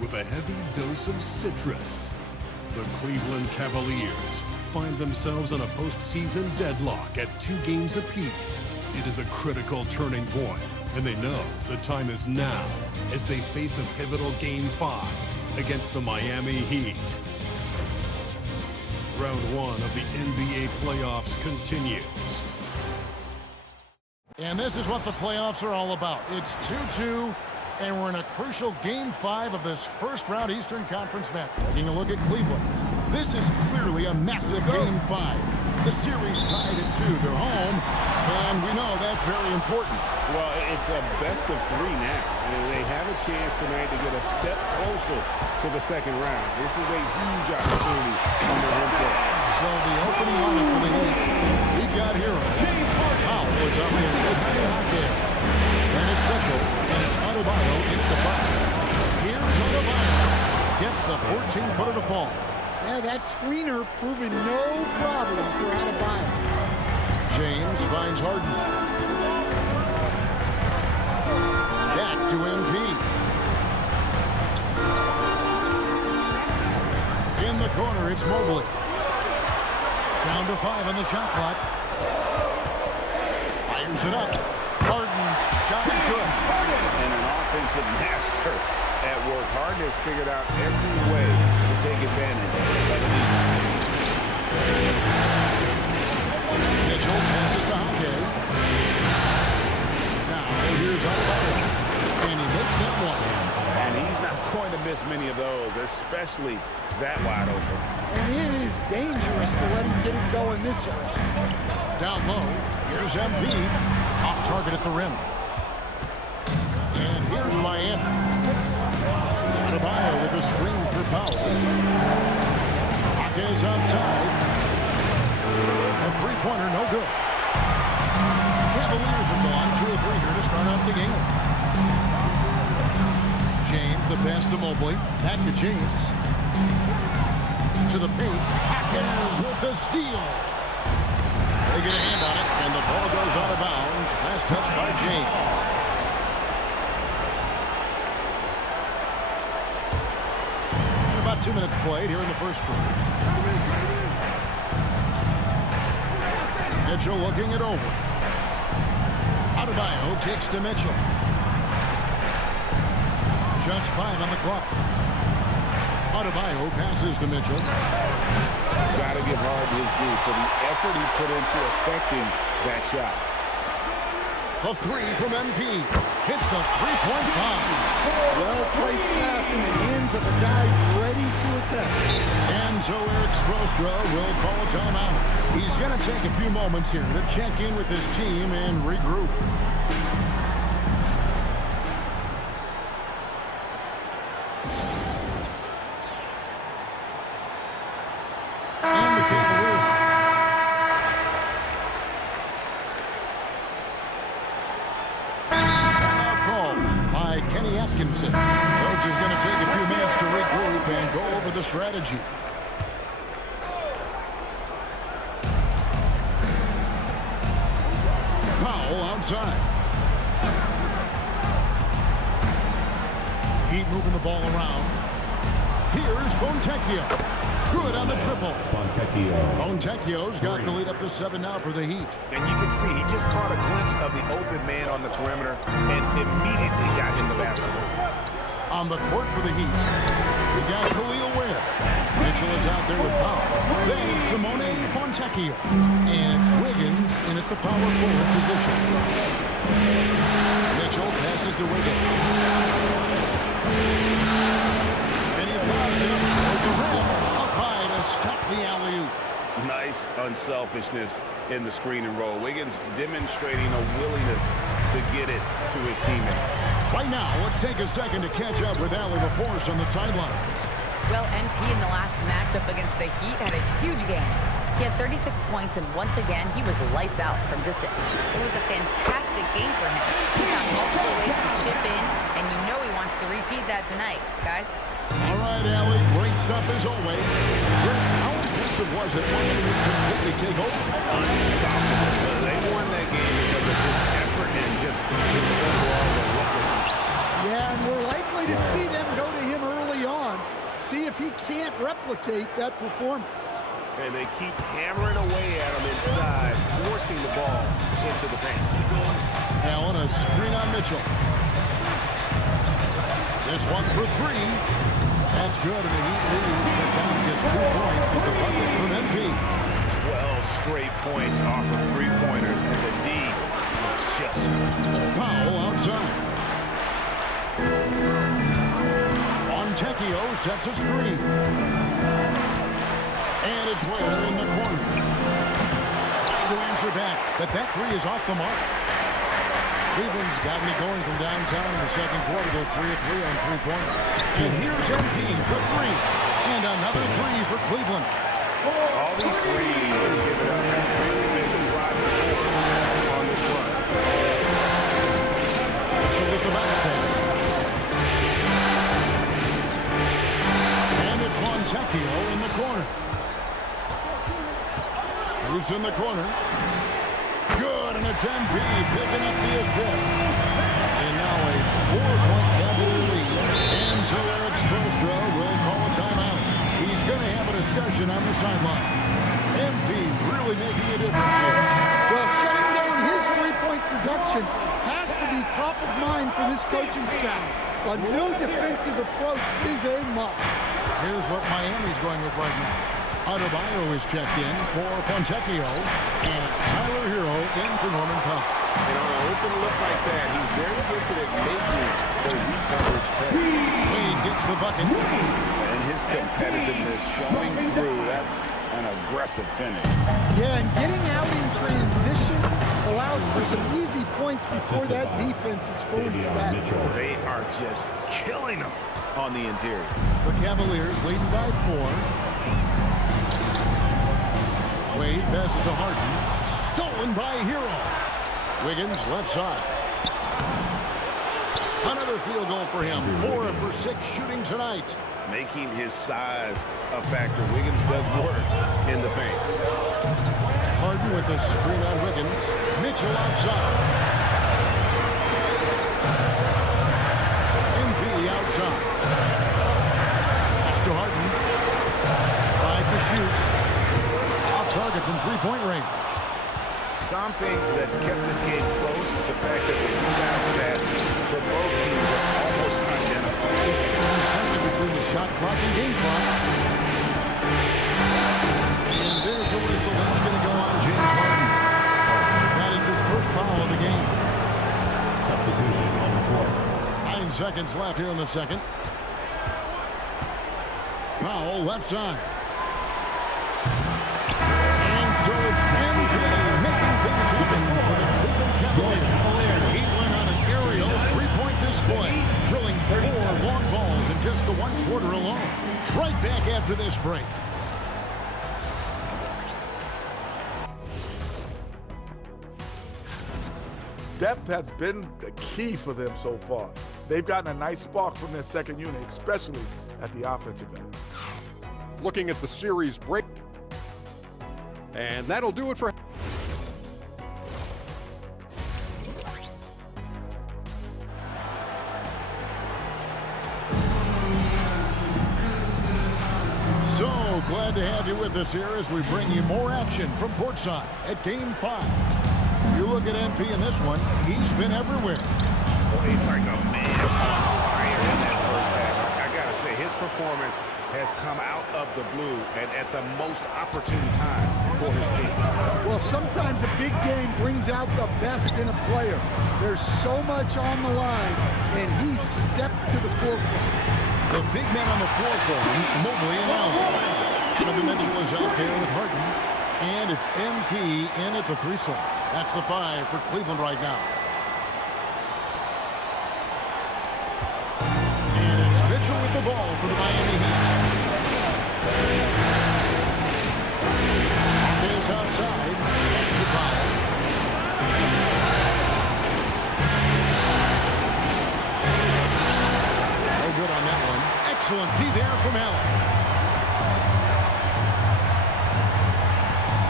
with a heavy dose of citrus. The Cleveland Cavaliers find themselves on a postseason deadlock at 2 games apiece. It is a critical turning point, and they know the time is now as they face a pivotal Game 5 against the Miami Heat. Round 1 of the NBA playoffs continues. And this is what the playoffs are all about. It's 2-2, and we're in a crucial Game 5 of this first-round Eastern Conference match. Taking a look at Cleveland. This is clearly a massive Game 5. The series tied at 2. They're home, and we know that's very important. Well, it's a best of 3 now. And they have a chance tonight to get a step closer to the second round. This is a huge opportunity on their home court. So the opening lineup for the Heat, we've got Hero. Powell is up here with Hackett. And it's Mitchell, and it's Adebayo in at the 5. Here's Adebayo. Gets the 14-footer to fall. Yeah, that tweener proving no problem for Adebayo. James finds Harden. Back to MP. In the corner, it's Mobley. Down to 5 on the shot clock. Fires it up. Harden's shot is good. And an offensive master at work. Harden has figured out every way to take advantage of the defense. Mitchell passes to Hopkins. Now here's Adebayo. And he makes that one. And he's not going to miss many of those, especially that wide open. And it is dangerous to let him get it going this way. Down low, here's MP. Off target at the rim. And here's Miami. Adebayo with a screen for Powell. Hawkins outside. A three-pointer, no good. Cavaliers have gone 2 of 3 here to start off the game. James, the pass to Mobley. Back to James. To the paint. Hawkins with the steal. They get a hand on it, and the ball goes out of bounds. Last touch by James. And about 2 minutes played here in the first quarter. Mitchell looking it over. Adebayo kicks to Mitchell. Just 5 on the clock. Adebayo passes to Mitchell. Got to give Harden his due for the effort he put into affecting that shot. A 3 from MP. Hits the three-point bomb. Well-placed pass in the hands of a guy ready to attack. And so Eric Spoelstra will call a timeout. He's going to take a few moments here to check in with his team and regroup. Coach is going to take a few minutes to regroup and go over the strategy. Powell outside. Heat moving the ball around. Here's Fontecchio. Good on the triple. Fontecchio's got the lead up to 7 now for the Heat. And you can see he just caught a glimpse of the open man on the perimeter and immediately got him the basketball. On the court for the Heat, we got Khalil Ware. Mitchell is out there with Powell. Then Simone Fontecchio. And it's Wiggins in at the power forward position. Mitchell passes to Wiggins. And he lobs it up toward the rim. Up high to stuff the alley-oop. Nice unselfishness in the screen and roll. Wiggins demonstrating a willingness to get it to his teammates. Right now, let's take a second to catch up with Allie LaForce on the sideline. Well, MP in the last matchup against the Heat had a huge game. He had 36 points, and once again, he was lights out from distance. It was a fantastic game for him. He found multiple ways to chip in, and you know he wants to repeat that tonight, guys. All right, Allie, great stuff as always. How impressive was it watching him completely take over? Unstoppable. They won that game because of his effort and just his overall relentlessness. Yeah, and we're likely to see them go to him early See if he can't replicate that performance. And they keep hammering away at him inside, forcing the ball into the paint. Allen, a screen on Mitchell. This one for three. That's good, and the Heat leads, but down just 2 points with the bucket from MP. 12 straight points off of three-pointers, and the D looks just Powell outside. Fontecchio sets a screen. And it's Ware in the corner. Trying to answer back, but that three is off the mark. Cleveland's gotten it going from downtown in the second quarter. They're 3 of 3 on three-pointers. And here's MP for three. And another three for Cleveland. all these threes are given up have really made them drive on this run. Mitchell with the bounce pass. And it's Fontecchio in the corner. Bruce in the corner. Good, and it's MP picking up the assist. And now a 4-point Cavalier lead. And so Eric Spoelstra will call a timeout. He's going to have a discussion on the sideline. MP really making a difference here. Well, shutting down his three-point production has to be top of mind for this coaching staff. A new defensive approach is a must. Here's what Miami's going with right now. Adebayo is checked in for Fontecchio, and it's Tyler Hero in for Norman Powell. And on an open look like that, he's very gifted at making the weak coverage pay. Wade gets the bucket. And his competitiveness showing through. That's an aggressive finish. Yeah, and getting out in transition allows for some easy points before that defense is fully set. They are just killing them on the interior. The Cavaliers leading by 4. Wade passes to Harden. Stolen by Hero. Wiggins left side. Another field goal for him. 4 for 6 shooting tonight. Making his size a factor. Wiggins does work in the paint. Harden with the screen on Wiggins. Mitchell outside. MP outside. Pass to Harden. 5 to shoot. Off target from three-point range. Something that's kept this game close is the fact that the rebound stats for both teams are almost identical. 1 second between the shot clock and game clock. And there's a whistle. That's going to go on James Harden. That is his first foul of the game. Substitution on the court. 9 seconds left here in the second. Powell left side. And so it's MP making things happen for the Cleveland Cavaliers. He went on an aerial three-point display, drilling 4 long balls in just the 1 quarter alone. Right back after this break. Depth has been the key for them so far. They've gotten a nice spark from their second unit, especially at the offensive end. Looking at the series break. And that'll do it for... So glad to have you with us here as we bring you more action from courtside at Game 5. You look at MP in this one, he's been everywhere. Played like a man on fire in that first half. I gotta say, his performance has come out of the blue and at the most opportune time for his team. Well, sometimes a big game brings out the best in a player. There's so much on the line, and he stepped to the forefront. The big men on the floor for him, Mobley and Allen. Donovan Mitchell is out there with Harden. And it's MP in at the 3 slot. That's the 5 for Cleveland right now. And it's Mitchell with the ball for the Miami Heat. Is outside. That's the foul. No good on that one. Excellent D there from Allen.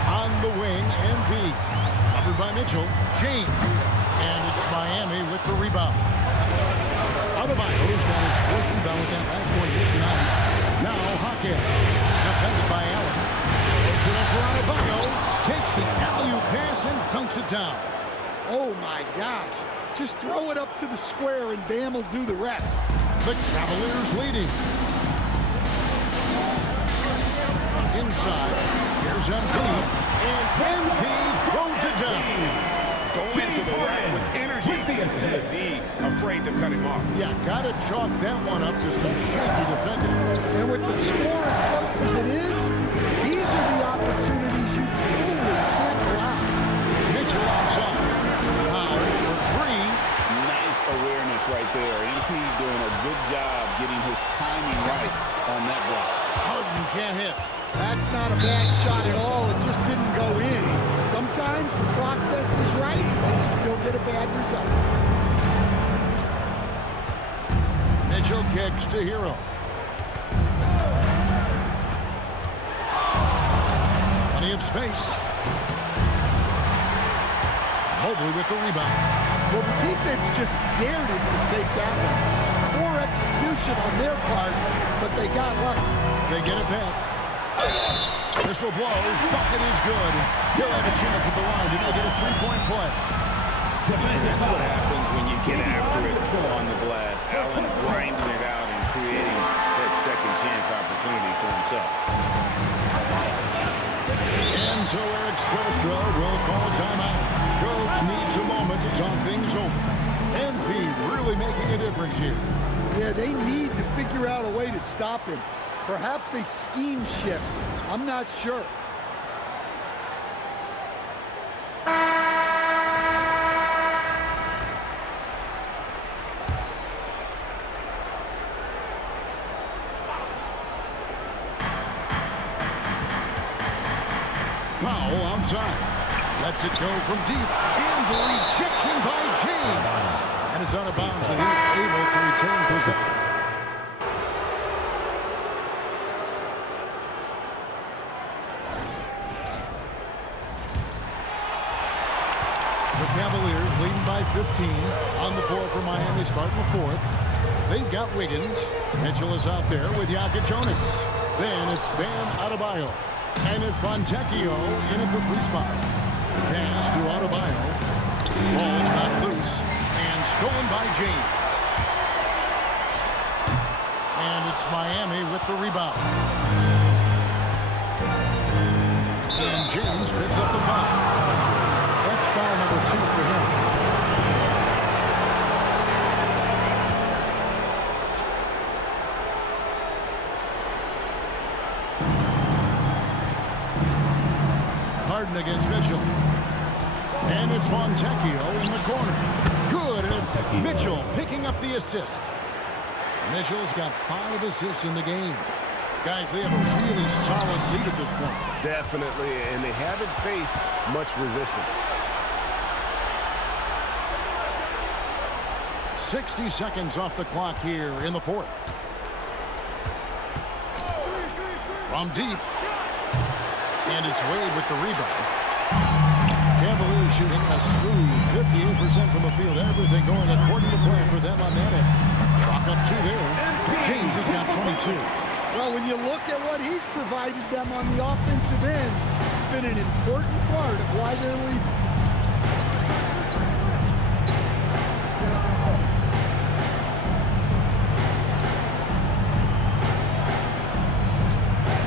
On the wing, MP. Covered by Mitchell. James. And it's Miami with the rebound. Adebayo's got his 4th rebound with that last one here tonight. Now knocks it down. Oh, my gosh. Just throw it up to the square, and Bam will do the rest. The Cavaliers leading. Inside, here's MP, and MP throws it down. Go into the rack with energy and the D afraid to cut him off. Yeah, gotta chalk that one up to some shaky defending. And with the score as close as it is, these are the opportunities you truly can't allow. Mitchell outside. Powell for three. Nice awareness right there. MP doing a good job getting his timing right on that block. Harden can't hit. That's not a bad shot at all. It just didn't go in. Sometimes the process is right, and you still get a bad result. Mitchell kicks to Hero. Plenty of space. Mobley with the rebound. Well, the defense just dared him to take that one. Poor execution on their part, but they got lucky. They get it back. Whistle blows. Bucket is good. He'll have a chance at the line to make it a three-point play. That's what happens when you get after it on the glass. Allen grinding it out and creating that second chance opportunity for himself. And so Eric Spoelstra will call timeout. Coach needs a moment to talk things over. MP really making a difference here. Yeah, they need to figure out a way to stop him. Perhaps a scheme shift. I'm not sure. Powell outside. Lets it go from deep. And the rejection by James. And it's out of bounds, and he's able to return possession. The Cavaliers leading by 15 on the floor for Miami starting the fourth. They've got Wiggins. Mitchell is out there with Jokic Jonas. Then it's Bam Adebayo. And it's Fontecchio in at the three spot. Pass to Adebayo. Ball's not loose. And stolen by James. And it's Miami with the rebound. And James picks up the foul. That's foul number 2 for him. Harden against Mitchell. And it's Fontecchio in the corner. Good, and it's Mitchell picking up the assist. Mitchell's got 5 assists in the game. Guys, they have a really solid lead at this point. Definitely, and they haven't faced much resistance. 60 seconds off the clock here in the fourth. From deep. And it's Wade with the rebound. Cavaliers shooting a smooth 58% from the field. Everything going according to plan for them on that end. Chalk up 2 there. James has got 22. Well, when you look at what he's provided them on the offensive end, it's been an important part of why they're leading.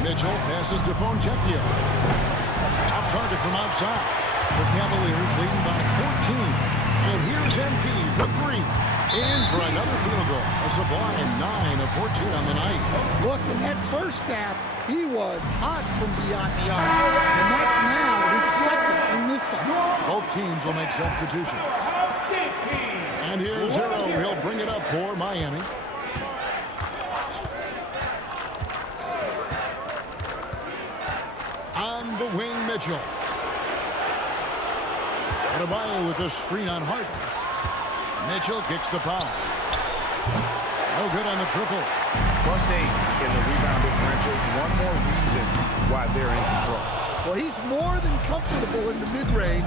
Mitchell passes to Fontecchio. Off target from outside. The Cavaliers leading by 14. And here's MP for 3. In for another field goal. A sublime 9 of 14 on the night. Look, in that first half, he was hot from beyond the arc. And that's now his second in this half. Both teams will make substitutions. And here's Hero. He'll bring it up for Miami. On the wing, Mitchell. Adebayo with a screen on Harden. Mitchell kicks to Powell. No good on the triple. +8 in the rebound differential. One more reason why they're in control. Well, he's more than comfortable in the mid-range,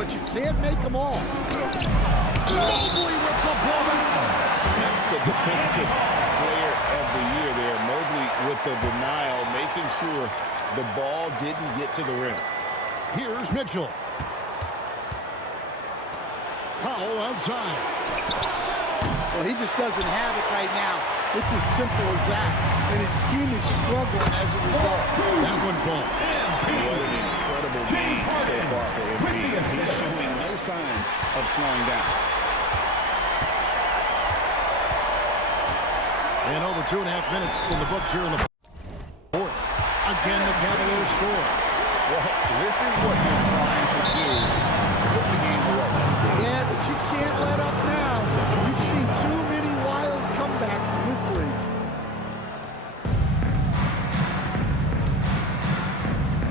but you can't make them all. Mobley with the blow. That's the defensive player of the year there. Mobley with the denial, making sure the ball didn't get to the rim. Here's Mitchell. Powell outside. Well, he just doesn't have it right now. It's as simple as that. And his team is struggling as a result. That one falls. What an incredible game so far for MP. He's showing no signs of slowing down. And over 2.5 minutes in the books here in the fourth. Again, the Cavaliers score. Well, this is what you're trying to do to put the game away. Yeah, but you can't let up now. You've seen too many wild comebacks in this league.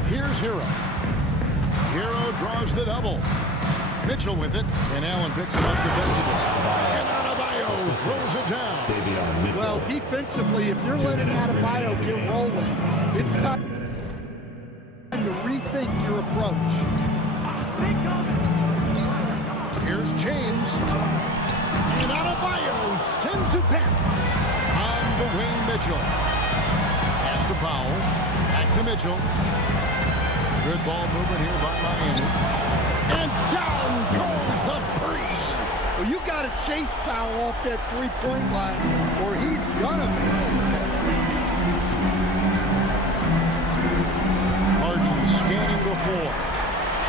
Here's Hero. Hero draws the double. Mitchell with it, and Allen picks him up defensively. And Adebayo throws it down. Well, defensively, if you're letting Adebayo get rolling, it's time to rethink your approach. Here's James. And Adebayo sends it back. On the wing, Mitchell. Pass to Powell. Back to Mitchell. Good ball movement here by Miami. And down goes the free. Well, you got to chase Powell off that three-point line, or he's gonna make it. Harden scanning the floor.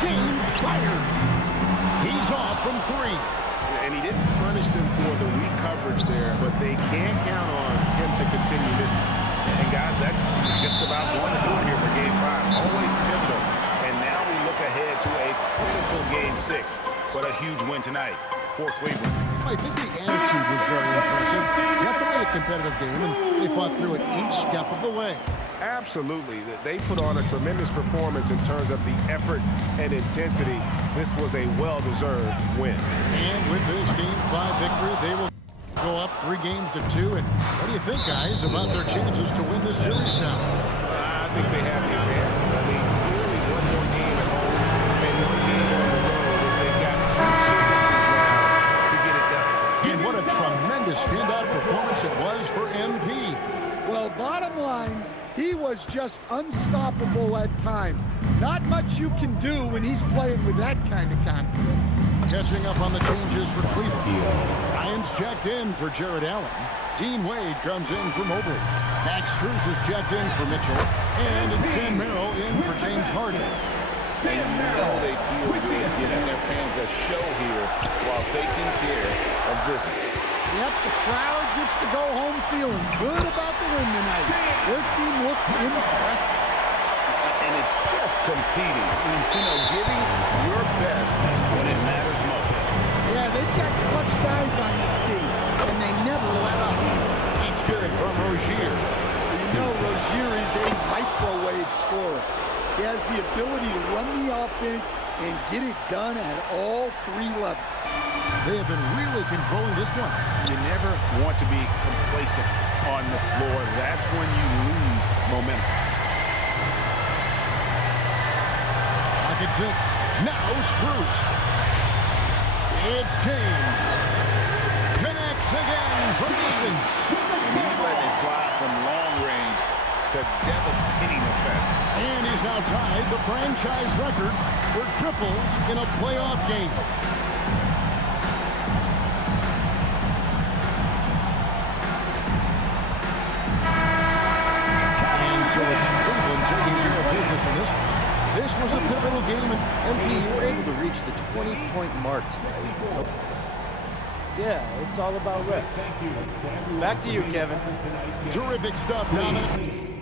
James fires. He's off from three. And he didn't punish them for the weak coverage there, but they can't count on him to continue missing. And guys, that's just about going to do it here for Game 5. Always pivotal. And now we look ahead to a critical Game 6. But a huge win tonight for Cleveland. I think the attitude was very impressive. Definitely a competitive game, and they fought through it each step of the way. Absolutely. They put on a tremendous performance in terms of the effort and intensity. This was a well-deserved win. And with this Game 5 victory, they will go up 3-2. And what do you think, guys, about their chances to win this series now? I think they have the advantage. I mean, clearly one more game at home and one game on the road. They've got 2 chances now to get it done. And what a tremendous standout performance it was for MP. Well, bottom line, he was just unstoppable at times. Not much you can do when he's playing with that kind of confidence. Catching up on the changes for Cleveland. Ryan's checked in for Jared Allen. Dean Wade comes in for Mobley. Max Strus is checked in for Mitchell. And it's Sam Merrill in for James Harden. And you know they feel good giving their fans a show here while taking care of business. Yep, the crowd gets to go home feeling good about the win tonight. Their team looked impressive. And it's just competing, giving your best when it matters most. Yeah, they've got clutch guys on this team, and they never let up. It's good from Rozier. You know, Rozier is a microwave scorer. He has the ability to run the offense and get it done at all 3 levels. They have been really controlling this one. You never want to be complacent on the floor. That's when you lose momentum. Pocket 6. Now Strus. It's James. Connects again from distance. He's letting it fly from long range to devastating effect. And he's now tied the franchise record for triples in a playoff game. So it's Cleveland taking care of business in this. This was a pivotal game, and MP, you were able to reach the 20-point mark tonight. Yeah, it's all about rep. Back to you, Kevin. terrific stuff down there.